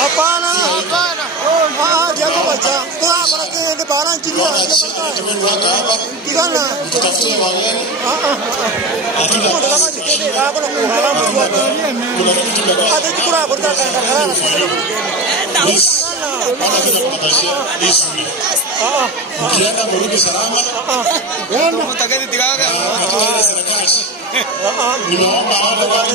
Hapana. Dia kok baca. Tuh para ke barang ciri. Gimana? Ada juga berkata ukienda kurudi salama ninaomba wale watu